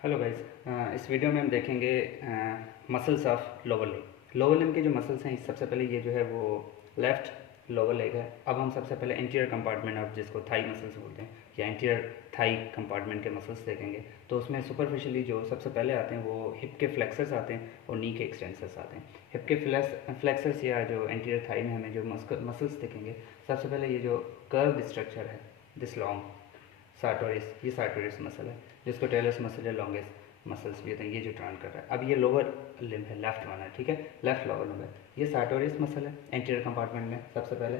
Hello guys. इस video में हम देखेंगे muscles of lower limb. Lower limb के जो मसल्स हैं, सबसे पहले ये जो है वो लेफ़्ट लोअर लेग है। अब हम सबसे पहले एंटीरियर कंपार्टमेंट ऑफ, जिसको थाई मसल्स बोलते हैं, या एंटीरियर थाई कंपार्टमेंट के मसल्स देखेंगे। तो उसमें सुपरफिशियली जो सबसे पहले आते हैं वो हिप के फ्लेक्सर्स आते हैं और नी के एक्सटेंसर्स आते हैं। हिप के फ्लेक्सर्स या जो एंटीरियर थाई में हमें जो मसल्स देखेंगे, सबसे पहले ये जो कर्व्ड स्ट्रक्चर है, दिस लॉन्ग सार्टोरिस, ये सार्टोरिस मसल है, जिसको टेलर्स मसल या लॉन्गेस्ट मसल्स भी होते हैं। ये जो टर्न कर रहा है, अब ये लोअर लिम्ब है, लेफ्ट वाला है, ठीक है, लेफ्ट लोअर लिम्ब है। ये सार्टोरिस मसल है एंटीरियर कंपार्टमेंट में। सबसे पहले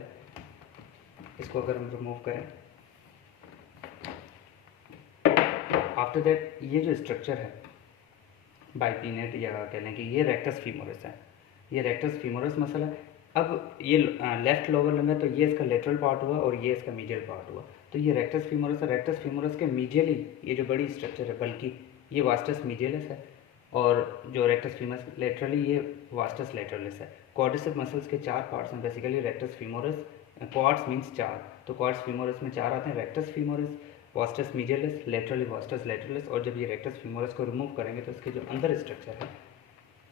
इसको अगर हम रिमूव करें, आफ्टर दैट ये जो स्ट्रक्चर है बाइपिनेट, या कह लें कि ये रेक्टस फीमोरस है, ये रेक्टस फीमोरस मसल है। अब ये लेफ्ट लोअर लिम्ब है, तो ये इसका लेटरल पार्ट हुआ और ये इसका मीडियल पार्ट हुआ। तो ये रेक्टस फीमोरस है। रेक्टस फीमोरस के मीडियली ये जो बड़ी स्ट्रक्चर है, बल्कि ये वास्टस मीडियलिस है, और जो रेक्टस फीमोरस लेटरली ये वास्टस लेटरलिस है। क्वाड्रिसेप मसल्स के चार पार्ट्स हैं basically, rectus femoris, quads means चार, तो क्वाड्स फीमोरस में चार आते हैं, rectus femoris, vastus medialis, laterally vastus lateralis. और जब ये रेक्टस फीमोरस को रिमूव करेंगे तो इसके जो अंदर स्ट्रक्चर है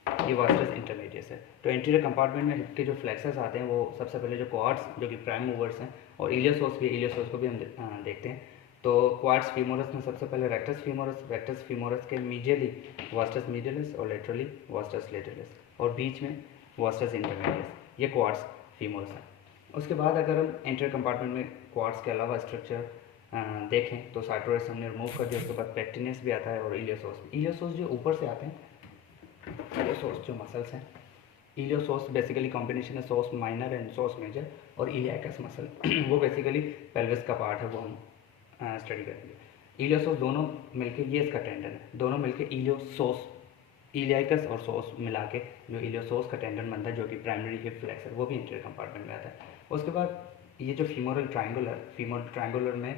ये वास्टस इंटरमीडियस है। तो एंटीरियर कंपार्टमेंट में हिप के जो फ्लेक्सर्स आते हैं वो सबसे पहले जो क्वाड्स, जो कि प्राइम मूवर्स हैं, और इलियोसोर्स भी, इलियोसोर्स को भी हम देखते हैं। तो क्वाड्स फीमोरस में सबसे पहले रेक्टस फीमोरस के मीडियली वास्टस मीडियलिस और लेटरली वास्टस लेटरलिस, और बीच में वास्टस इंटरमीडियस, ये क्वाड्स फीमोरस है। उसके बाद अगर हम एंटीरियर कंपार्टमेंट में क्वाड्स के अलावा स्ट्रक्चर देखें तो सार्टोरिस हमने रिमूव कर दिया। उसके बाद पेक्टिनस भी आता है और इलियोसोर्स जो ऊपर से आते हैं, इलियोसोर्स जो मसल्स हैं, इलियोसोर्स बेसिकली कॉम्बिनेशन है source minor and source major, और इलियाकस मसल वो बेसिकली पेल्विस का पार्ट है, वो हम स्टडी करेंगे। इलियोसोर्स दोनों मिलके, ये इसका टेंडन है, दोनों मिलके इलियोसोर्स, इलियाकस और सोर्स मिला के जो इलियोसोर्स का टेंडन बनता है, जो कि प्राइमरी हिप फ्लेक्सर, वो भी इंटीरियर कंपार्टमेंट में आता है। उसके बाद ये जो फीमोरल ट्रायंगुलर में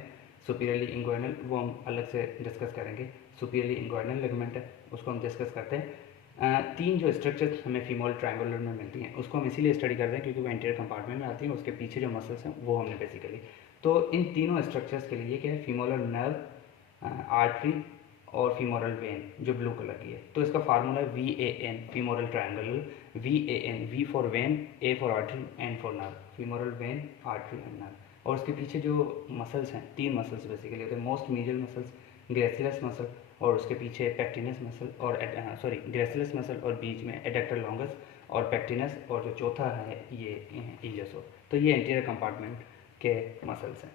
सुपीरियरली इंगुइनल, वो हम अलग से डिस्कस करेंगे। सुपीरियरली इंगुइनल लिगामेंट है, उसको हम डिस्कस करते हैं। तीन जो स्ट्रक्चर्स हमें फीमोरल ट्रायंगुलर में मिलती हैं, उसको हम इसीलिए स्टडी करते हैं क्योंकि वो एंटीरियर कंपार्टमेंट में आती हैं। उसके पीछे जो मसल्स हैं वो हमने बेसिकली, तो इन तीनों स्ट्रक्चर्स के लिए क्या है, फीमोरल नर्व, आर्टरी और फीमोरल वेन, जो ब्लू कलर की है। तो इसका फार्मूला है VAN, femoral triangular, VAN, V for when, A for artery, N for nerve, femoral when, artery and nerve. और उसके पीछे जो मसल्स हैं, तीन मसल्स बेसिकली होते हैं, मोस्ट मीडियल मसल्स, ग्रेसिलस मसल, और उसके पीछे पेक्टिनस मसल, और ग्रेसिलस मसल, और बीच में एडक्टर लॉन्गस और पेक्टिनस, और जो चौथा है ये इलियोसोर्स। तो ये एंटीरियर कंपार्टमेंट के मसल्स हैं।